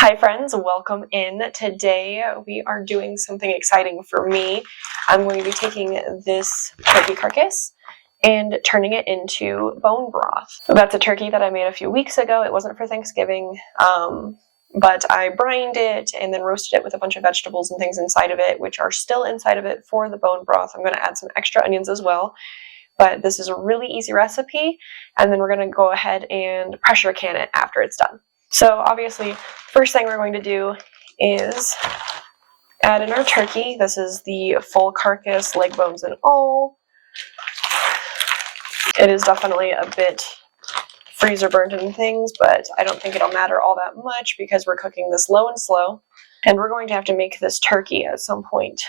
Hi friends, welcome in. Today we are doing something exciting for me. I'm going to be taking this turkey carcass and turning it into bone broth. That's a turkey that I made a few weeks ago. It wasn't for Thanksgiving, but I brined it and then roasted it with a bunch of vegetables and things inside of it, which are still inside of it for the bone broth. I'm going to add some extra onions as well. But this is a really easy recipe, and then we're going to go ahead and pressure can it after it's done. So obviously, first thing we're going to do is add in our turkey. This is the full carcass, leg bones and all. It is definitely a bit freezer burnt and things, but I don't think it'll matter all that much because we're cooking this low and slow. And we're going to have to make this turkey at some point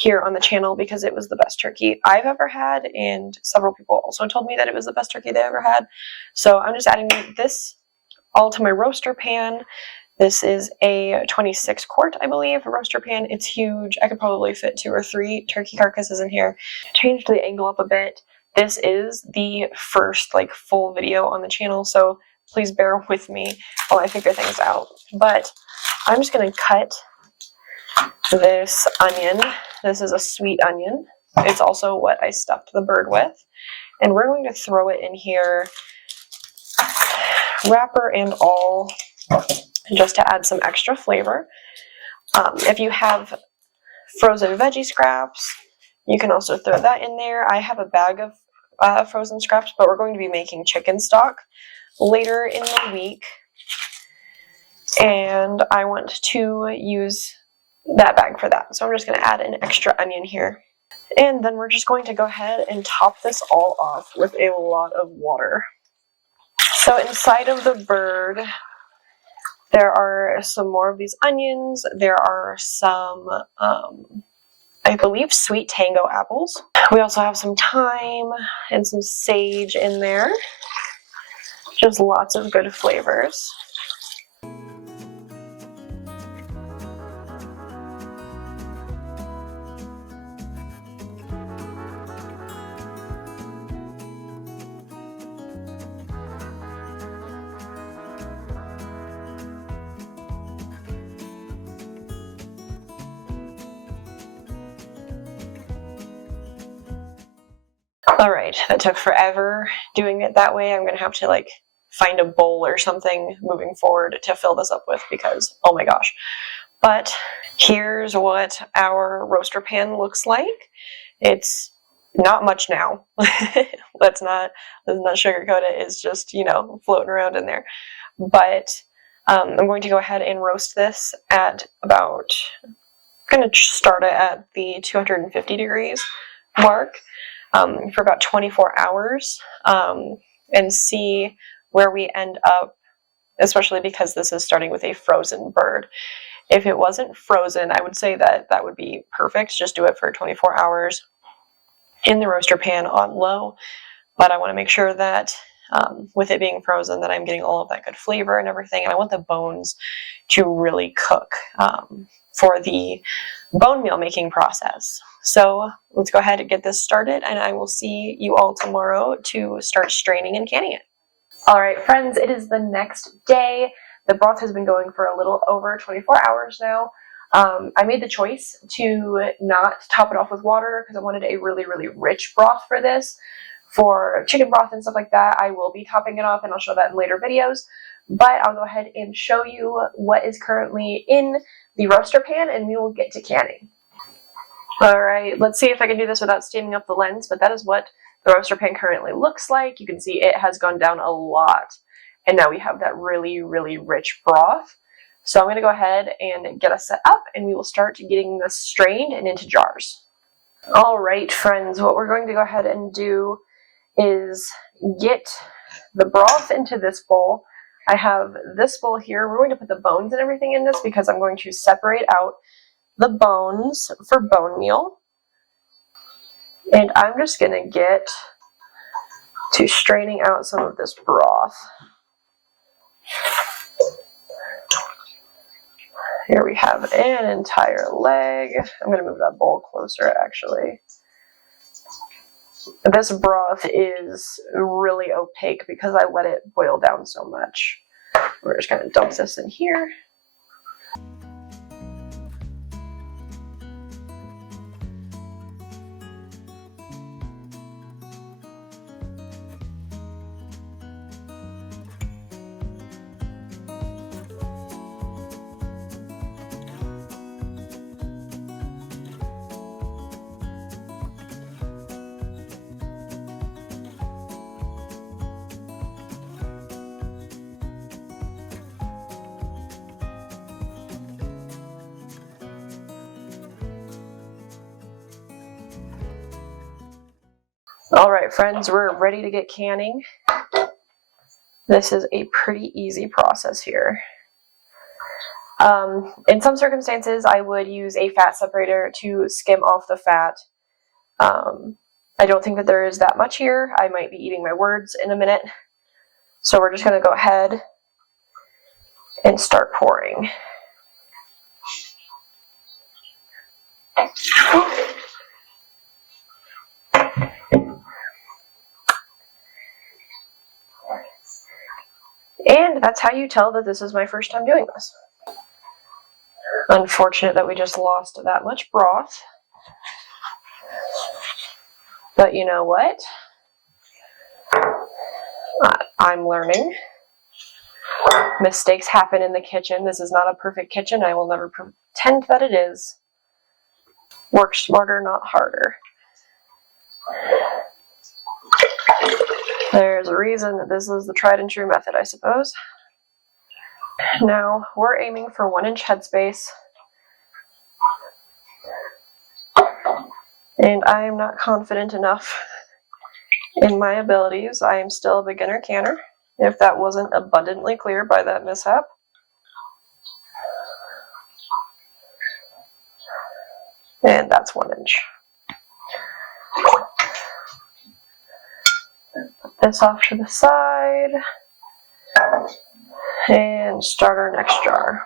here on the channel because it was the best turkey I've ever had, and several people also told me that it was the best turkey they ever had. So I'm just adding this all to my roaster pan. This is a 26 quart, I believe, roaster pan. It's huge. I could probably fit 2 or 3 turkey carcasses in here. Changed the angle up a bit. This is the first full video on the channel, so please bear with me while I figure things out. But I'm just going to cut this onion. This is a sweet onion. It's also what I stuffed the bird with. And we're going to throw it in here, wrapper and all, just to add some extra flavor. If you have frozen veggie scraps, you can also throw that in there. I have a bag of frozen scraps, but we're going to be making chicken stock later in the week, and I want to use that bag for that. So I'm just going to add an extra onion here. And then we're just going to go ahead and top this all off with a lot of water. So inside of the bird, there are some more of these onions. There are some, I believe, sweet tango apples. We also have some thyme and some sage in there. Just lots of good flavors. All right, that took forever doing it that way. I'm going to have to find a bowl or something moving forward to fill this up with because, oh my gosh. But here's what our roaster pan looks like. It's not much now. let's not sugarcoat it. It's just, floating around in there. But I'm going to go ahead and roast this at about, I'm going to start it at the 250 degrees mark. For about 24 hours and see where we end up, especially because this is starting with a frozen bird. If it wasn't frozen, I would say that that would be perfect. Just do it for 24 hours in the roaster pan on low. But I want to make sure that with it being frozen, that I'm getting all of that good flavor and everything. And I want the bones to really cook for the bone meal making process. So let's go ahead and get this started, and I will see you all tomorrow to start straining and canning it. All right, friends, it is the next day. The broth has been going for a little over 24 hours now. I made the choice to not top it off with water because I wanted a really, really rich broth for this. For chicken broth and stuff like that, I will be topping it off, and I'll show that in later videos. But I'll go ahead and show you what is currently in the roaster pan, and we will get to canning. All right, let's see if I can do this without standing up the lens, but that is what the roaster pan currently looks like. You can see it has gone down a lot, and now we have that really, really rich broth. So I'm going to go ahead and get us set up, and we will start getting this strained and into jars. All right, friends, what we're going to go ahead and do is get the broth into this bowl. I have this bowl here. We're going to put the bones and everything in this because I'm going to separate out the bones for bone meal. And I'm just going to get to straining out some of this broth. Here we have an entire leg. I'm going to move that bowl closer, actually. This broth is really opaque because I let it boil down so much. We're just going to dump this in here. All right, friends, we're ready to get canning. This is a pretty easy process here. In some circumstances, I would use a fat separator to skim off the fat. I don't think that there is that much here. I might be eating my words in a minute. So we're just going to go ahead and start pouring. And that's how you tell that this is my first time doing this. Unfortunate that we just lost that much broth. But you know what? I'm learning. Mistakes happen in the kitchen. This is not a perfect kitchen. I will never pretend that it is. Work smarter, not harder. There's a reason that this is the tried and true method, I suppose. Now, we're aiming for 1-inch headspace. And I am not confident enough in my abilities. I am still a beginner canner, if that wasn't abundantly clear by that mishap. And that's 1 inch. Put this off to the side and start our next jar.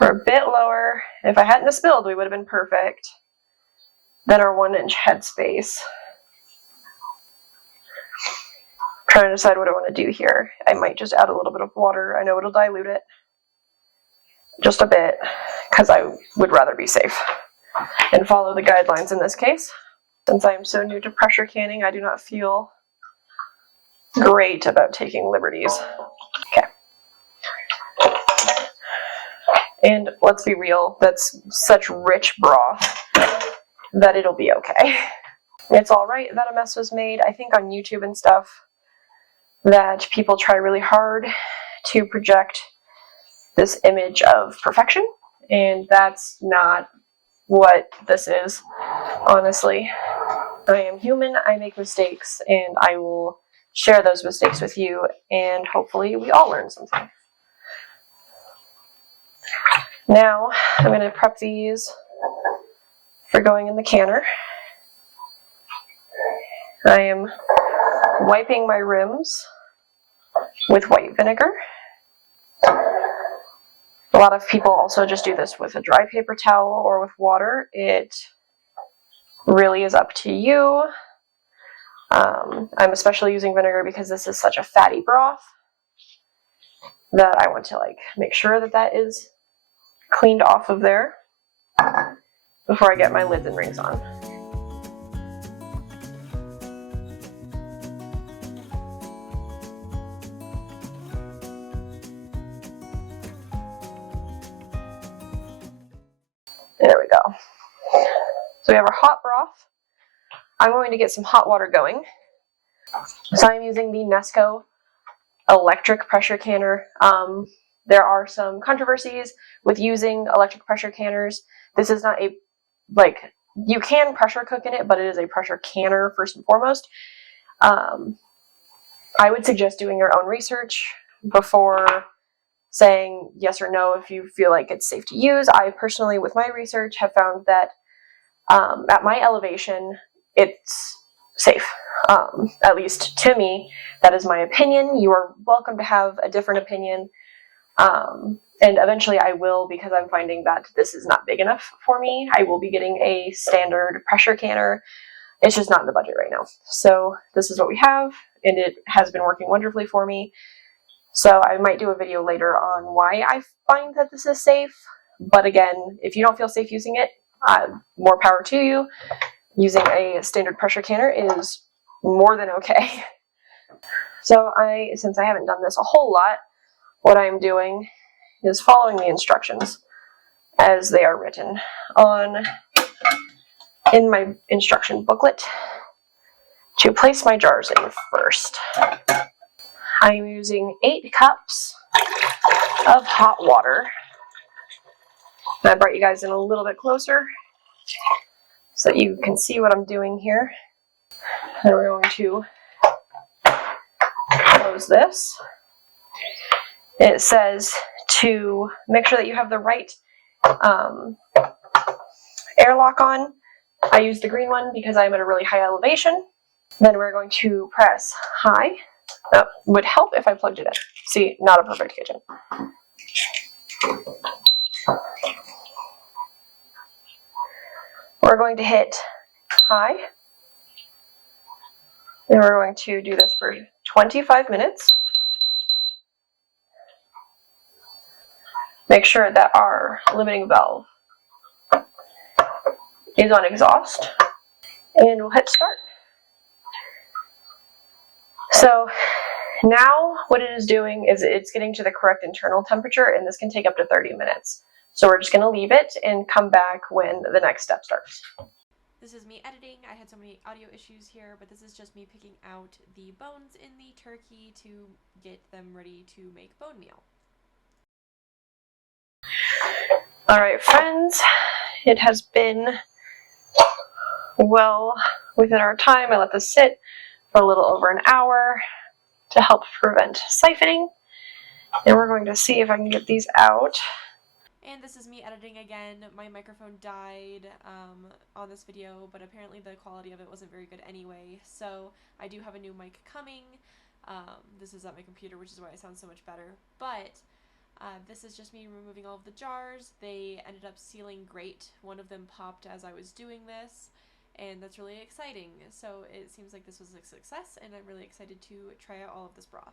We're a bit lower. If I hadn't spilled, we would have been perfect. Then our 1-inch headspace. Trying to decide what I want to do here. I might just add a little bit of water. I know it'll dilute it. Just a bit, because I would rather be safe and follow the guidelines in this case. Since I am so new to pressure canning, I do not feel great about taking liberties. Okay. And let's be real, that's such rich broth that it'll be okay. It's alright that a mess was made. I think on YouTube and stuff that people try really hard to project this image of perfection, and that's not what this is, honestly. I am human, I make mistakes, and I will share those mistakes with you, and hopefully we all learn something. Now, I'm going to prep these for going in the canner. I am wiping my rims with white vinegar. A lot of people also just do this with a dry paper towel or with water. It really is up to you. I'm especially using vinegar because this is such a fatty broth that I want to make sure that that is cleaned off of there before I get my lids and rings on. There we go. So we have our hot broth. I'm going to get some hot water going. So I'm using the Nesco electric pressure canner. There are some controversies with using electric pressure canners. This is not a, you can pressure cook in it, but it is a pressure canner first and foremost. I would suggest doing your own research before saying yes or no if you feel like it's safe to use. I personally, with my research, have found that at my elevation, it's safe. At least to me, that is my opinion. You are welcome to have a different opinion. And eventually I will, because I'm finding that this is not big enough for me. I will be getting a standard pressure canner. It's just not in the budget right now. So this is what we have, and it has been working wonderfully for me. So I might do a video later on why I find that this is safe. But again, if you don't feel safe using it, more power to you. Using a standard pressure canner is more than okay. So since I haven't done this a whole lot, what I'm doing is following the instructions. as they are written in my instruction booklet to place my jars in first. I'm using 8 cups of hot water. And I brought you guys in a little bit closer so that you can see what I'm doing here. And we're going to close this. It says to make sure that you have the right airlock on. I use the green one because I'm at a really high elevation. Then we're going to press high. That would help if I plugged it in. See, not a perfect kitchen. We're going to hit high. And we're going to do this for 25 minutes. Make sure that our limiting valve is on exhaust. And we'll hit start. So now what it is doing is it's getting to the correct internal temperature, and this can take up to 30 minutes. So we're just going to leave it and come back when the next step starts. This is me editing. I had so many audio issues here, but this is just me picking out the bones in the turkey to get them ready to make bone meal. Alright friends, it has been well within our time. I let this sit for a little over an hour to help prevent siphoning. And we're going to see if I can get these out. And this is me editing again. My microphone died on this video, but apparently the quality of it wasn't very good anyway. So I do have a new mic coming. This is at my computer, which is why it sounds so much better. But this is just me removing all of the jars. They ended up sealing great. One of them popped as I was doing this, and that's really exciting. So it seems like this was a success, and I'm really excited to try out all of this broth.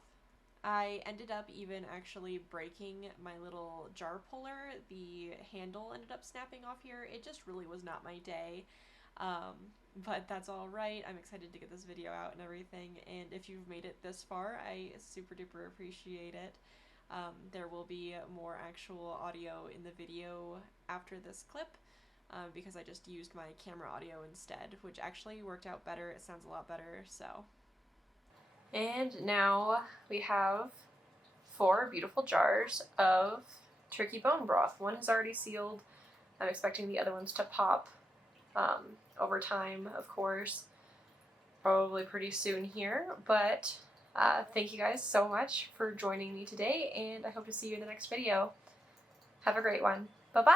I ended up even actually breaking my little jar puller. The handle ended up snapping off here. It just really was not my day. But that's all right. I'm excited to get this video out and everything. And if you've made it this far, I super duper appreciate it. There will be more actual audio in the video after this clip. Because I just used my camera audio instead, which actually worked out better. It sounds a lot better, so. And now we have 4 beautiful jars of turkey bone broth. One has already sealed. I'm expecting the other ones to pop over time, of course, probably pretty soon here. But thank you guys so much for joining me today, and I hope to see you in the next video. Have a great one. Bye-bye.